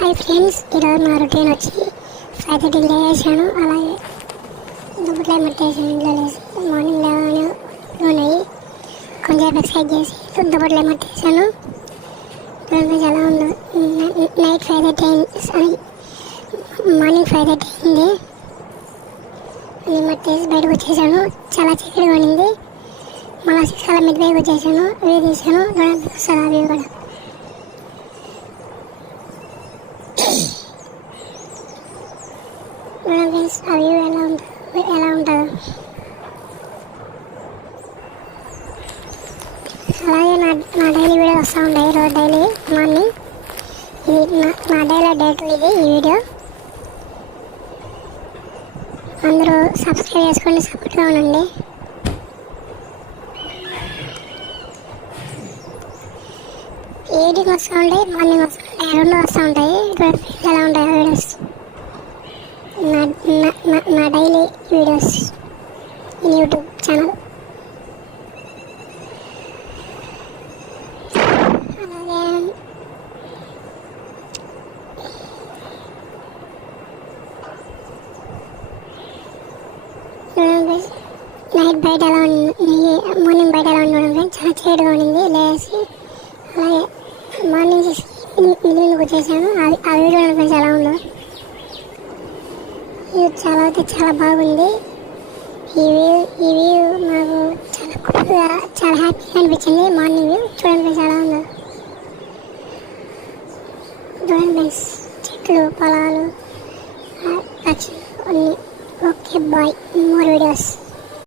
Hi friends, ఈరోజు నా routine వచ్చి 5:30 లేసాను. అలాగే దుప్పట్లో మట్టేసాను. ఇంట్లో లేసి మార్నింగ్ లేవగానే ఉన్నాయి కొంచెం ఎక్సర్సైజ్ చేసి దుప్పట్లో మట్టేసాను. చాలా ఉంది. నైట్ 5:30 సారీ మార్నింగ్ 5:30 అయింది. అది మట్టేసి బయటకు వచ్చేసాను. చాలా చీకటిగా ఉండింది. మళ్ళీ 6 అలా మిడ్ బైకి వచ్చేసాను. వ్యూ తీసాను. వస్తుంది ఆ వ్యూ కూడా. ఫ్రెండ్స్ ఆ వ్యూ ఎలా ఉంటుందో అలాగే నా డైలీ వీడియో వస్తూ ఉంటాయి. రోజు డైలీ మార్నింగ్ ఇది నా డైలీ డేట్. ఇది ఈ వీడియో అందరూ సబ్స్క్రైబ్ చేసుకోండి, సపోర్ట్గా ఉండండి. ఈవినింగ్ వస్తూ ఉంటాయి, మార్నింగ్ వస్తూ ఉంటాయి, రెండు వస్తూ ఉంటాయి. ఎలా ఉంటాయి వీడియోస్, నా daily videos in YouTube channel. అలాగే నైట్ బయట ఎలా ఉంది, మార్నింగ్ బయట ఎలా ఉండడం ఫ్రెండ్స్, చాలా చీకటిగా ఉండింది. లేసి అలాగే మార్నింగ్ 6 వచ్చేసాను. ఆ వీడియో ఫ్రెండ్స్ ఎలా ఉందో. ఇది చాలా బాగుంది. ఈ వ్యూ నాకు చాలా కూల్గా, చాలా హ్యాపీగా అనిపించింది. మార్నింగ్ వ్యూ చూడండి ఫ్రెండ్స్ ఎలా ఉందో. చూడండి ఫ్రెండ్స్, చెట్లు, పొలాలు, పక్షులు అన్నీ. Okay bye, more videos.